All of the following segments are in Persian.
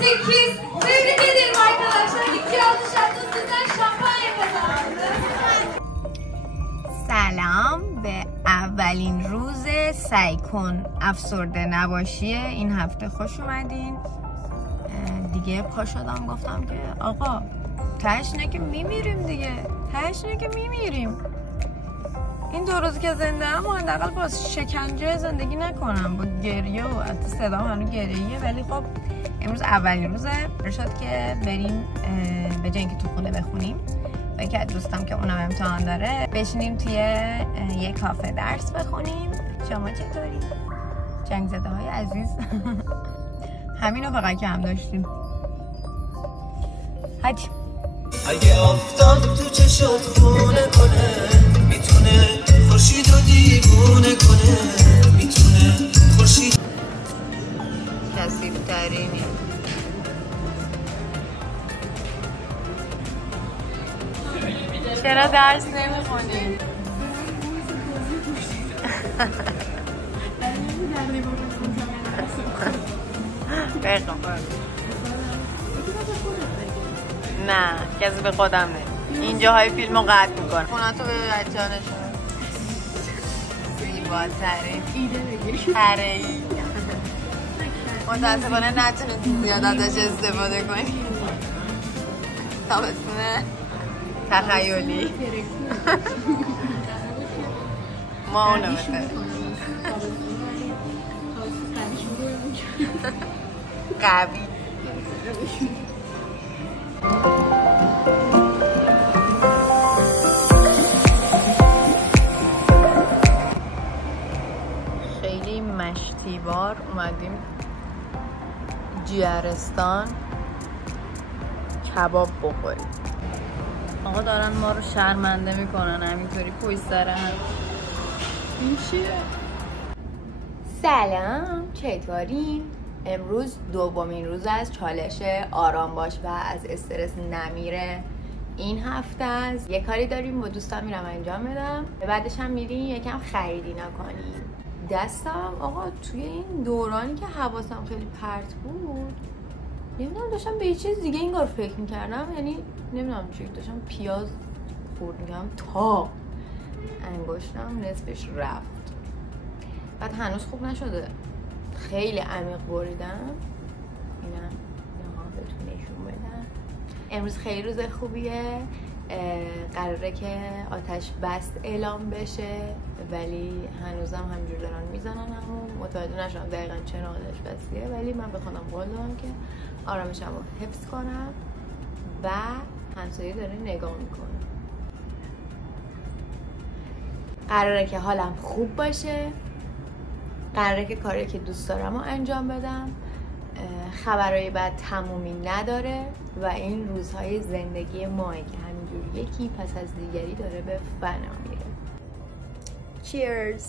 8. Tebrik ederim arkadaşlar. 2 alkış attı sizden şampanya kazandı. سلام به اولین روز سعی کن افسرده نباشی این هفته خوش اومدین. دیگه پا شدم گفتم که آقا تهش اینه که میمیریم دیگه، تهش اینه که میمیریم. این 2 روزی که زنده هم حداقل با شکنجه زندگی نکنم، با گریه و حتی صدام هنوز گریه. ولی خب امروز اولین روزه شد که بریم به جای اینکه تو خونه بخونیم و یکی از دوستام که اونم امتحان داره بشینیم توی یه کافه درس بخونیم. شما چطوری؟ جنگ زده های عزیز. همینو فقط کم داشتیم. هاج اگه آفتاب تو چشات خونه کنه میتونه خورشید رو دیوونه کنه، میتونه خورشید کثیف ترینی. چرا درس نمیخونی؟ نه کسی به خودم نه. اینجاهای فیلمو قطع میکنم. خونتو به بچه ها نشون. زیباتره ایده بگیر ترهی. متاسفانه نتونستی زیاد ازش استفاده کنی. تابستونه تخیلی. ما اونو بده قوی. خیلی مشتیبار اومدیم جیرستان کباب بخوریم. آقا دارن ما رو شرمنده میکنن همینطوری پشت سر هم. این چیه؟ سلام چطورین؟ امروز دومین روز از چالش آرام باش و از استرس نمیره این هفته است. یه کاری داریم با دوستان میرم انجام بدم، بعدش هم میریم یکم خریدی نکنیم. دستم آقا توی این دورانی که حواسم خیلی پرت بود نمیدونم داشتم به یه چیز دیگه اینگار فکر میکردم، یعنی نمیدونم چی داشتم پیاز خورد میگم تا انگشتم نصفش رفت. بعد هنوز خوب نشده، خیلی عمیق بریدم. اینم نها بهتون نشون بدم. امروز خیلی روز خوبیه، قراره که آتش بس اعلام بشه ولی هنوزم همینجور دارن میزنن همون. متوجه نشدم دقیقا چرا آتش بسیه ولی من به خودم قول دادم که آرامشم رو حفظ کنم و همسایه داره نگاه میکنه. قراره که حالم خوب باشه، قراره که کاری که دوست دارم رو انجام بدم، خبرهای بد تمومی نداره و این روزهای زندگی ماه که همینجور یکی پس از دیگری داره به فنا میره. Cheers.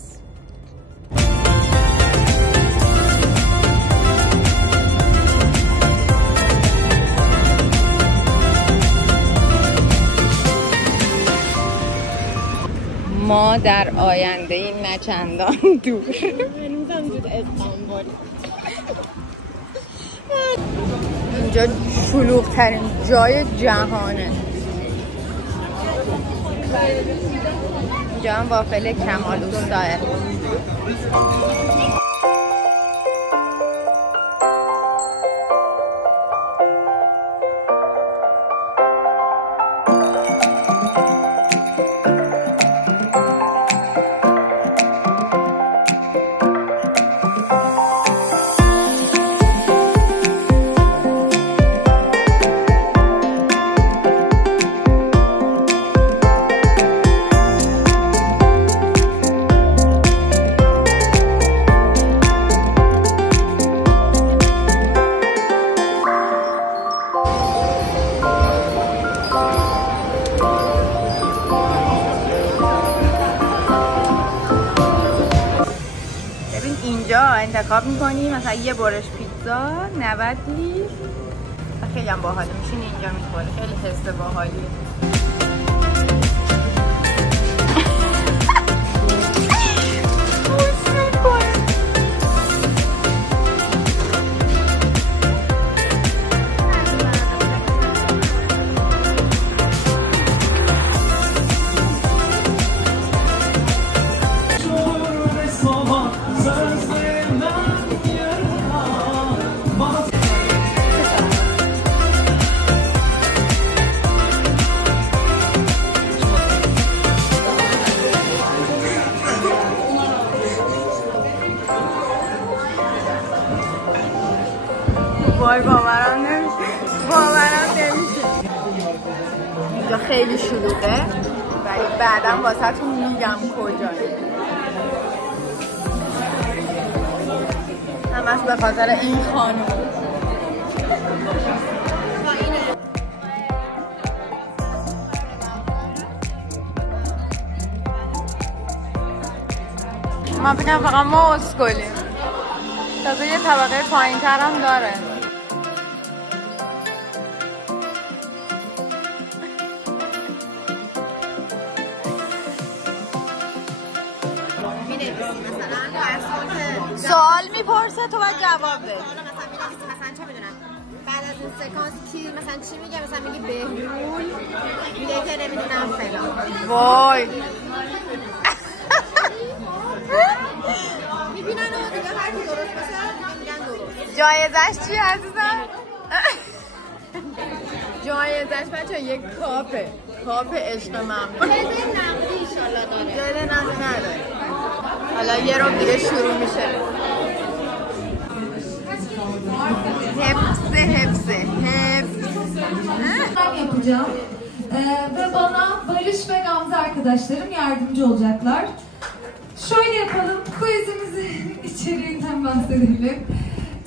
ما در آینده این نچندان دور هنوزم زود اسطنبول. اینجا شلوغ ترین جای جهانه. اینجا هم وافل کمال اوستاه. اینجا انتخاب میکنی مثلا یه برش پیتزا 90 لیتر و خیلی هم باحاله. میشینی اینجا میخوری، خیلی حس باحالیه. وای باورم نمیشه. اینجا خیلی شلوغه ولی بعدم واسه تون میگم کجایی. همش به خاطر این خانم. ما بگم فقط ما اسکلیم. تازه یه طبقه پایین تر هم داره. سوال میپرسه تو باید جواب بده. مثلا چه میدونم بعد از این سکانس چی مثلا چی میگه، مثلا میگه بهلول میگه که نمیدونم فلان. وای میبینن و دیگه هر کی درست باشه میگن درست. جایزش چی عزیزم؟ جایزش بچه یک کاپ عشق ممنون. جایزه نقدی ایشالله داره. جایزه نقدی نداره. حالا یه رو دیگه شروع میشه. حفظ Ben yapacağım ve bana Barış ve Gamze arkadaşlarım yardımcı olacaklar. Şöyle yapalım, quizimizin içeriğinden bahsedelim.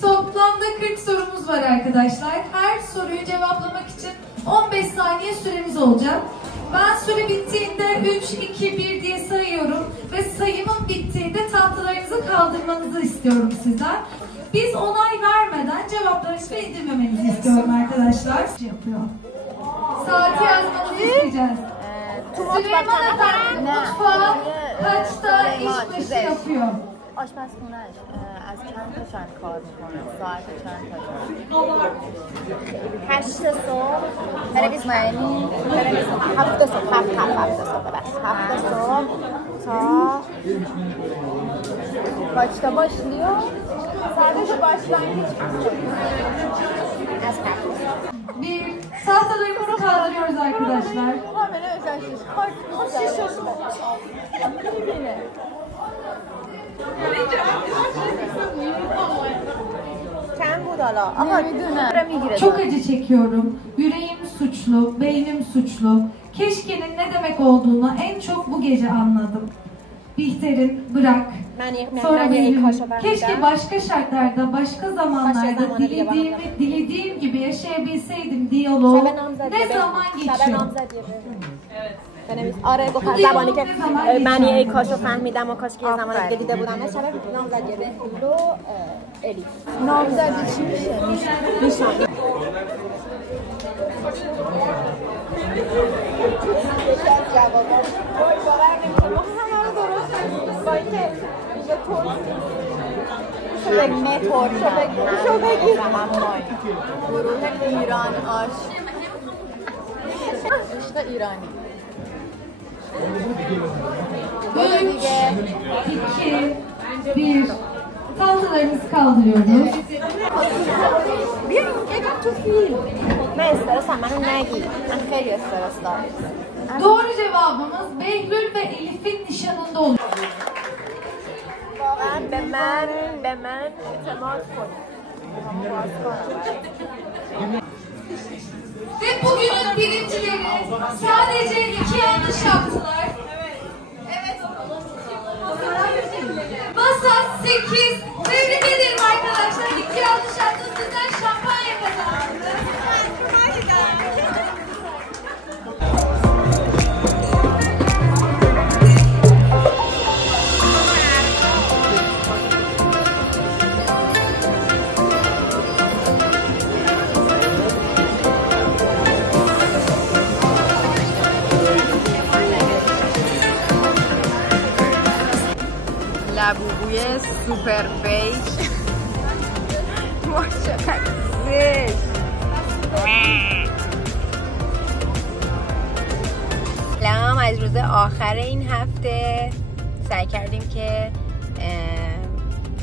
Toplamda 40 sorumuz var arkadaşlar. Her soruyu cevaplamak için 15 saniye süremiz olacak. Ben süre bittiğinde 3, 2, 1 diye sayıyorum ve sayımın bittiğinde tahtalarınızı kaldırmanızı istiyorum sizden. Biz onay vermeden cevaplarınızı indirmemenizi istiyorum arkadaşlar. Yapıyor. Saati yazmanızı isteyeceğiz. Süleyman Efendi mutfağa kaçta iş başı yapıyor? آشپزخونه‌اش از چند تا چند کار میکنه؟ ساعت چند تا 8 صبح بنویس معنی 7 صبح 7 صبح ببخش 7 صبح تا kaçta başlıyor? saatش başlangıç az 7 Bir tahtalarımızı kaldırıyoruz arkadaşlar. Kamera özelleşmiş. کم بود حالا نمیدونم. Çok acı çekiyorum. Yüreğim suçlu, beynim suçlu. Keşke'nin ne demek olduğunu en çok bu gece anladım. Bihter'in bırak. Sonra benim. Keşke başka şartlarda, başka zamanlarda dilediğim gibi yaşayabilseydim diyaloğu. Ne zaman geçiyor? آره گفت زبانی که من یه کاشو فهمیدم و کاش که یه زمان دیگه دیده بودم. شب نامزدی بهلول و الی. نامزدی چی میشه؟ میشم. گروه ایران آش عشق ایرانی. 3, 2, 1. Tahtalarınızı kaldırıyoruz. بیاین تو فیلم. من استرسم منو نگی. من خیلی استرس دارم. Doğru cevabımız Behlül ve Elif'in nişanında olur. واقعا به من اعتماد کنید. Ve bugünün birincileri sadece 2 yanlış yaptılar. Masa 8. Tebrik ederim arkadaşlar. 2 yanlış yaptınız. Sizden şampanya kazandınız. لبوبوی سوپر فیش ما چقدر زشت. سلام. از روز آخر این هفته سعی کردیم که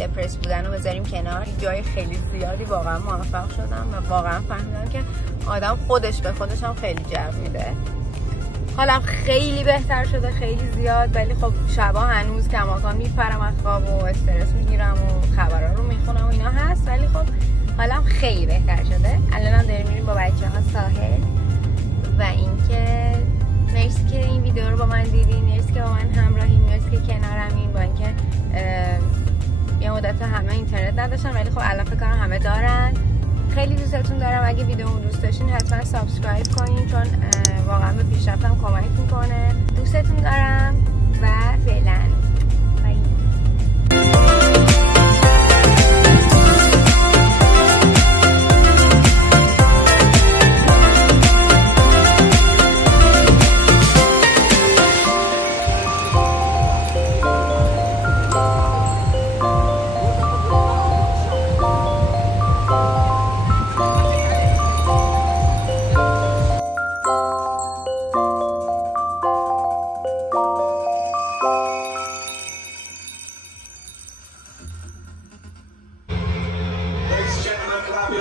دپرس بودن رو بذاریم کنار. جای خیلی زیادی واقعا موفق شدم و واقعا فهمیدم که آدم خودش به خودش هم خیلی جو میده. حالم خیلی بهتر شده، خیلی زیاد، ولی خب شبا هنوز کماکان میپرم از خواب و استرس میگیرم و خبرها رو میخونم و اینا هست، ولی خب حالم خیلی بهتر شده. الانم داریم میریم با بچه‌ها ساحل و اینکه مرسی که این ویدیو رو با من دیدین، مرسی که با من همراهین، مرسی که کنارمین. با اینکه یه مدت همه اینترنت نداشتن ولی خب الان فکر کنم همه دارن. خیلی دوستتون دارم. اگه ویدیومو دوست داشتین حتما سابسکرایب کنین چون واقعا به پیشرفتم کمک میکنه. دوستتون دارم و فعلا بای.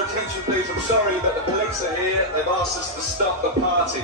Attention please, I'm sorry but the police are here, they've asked us to stop the party.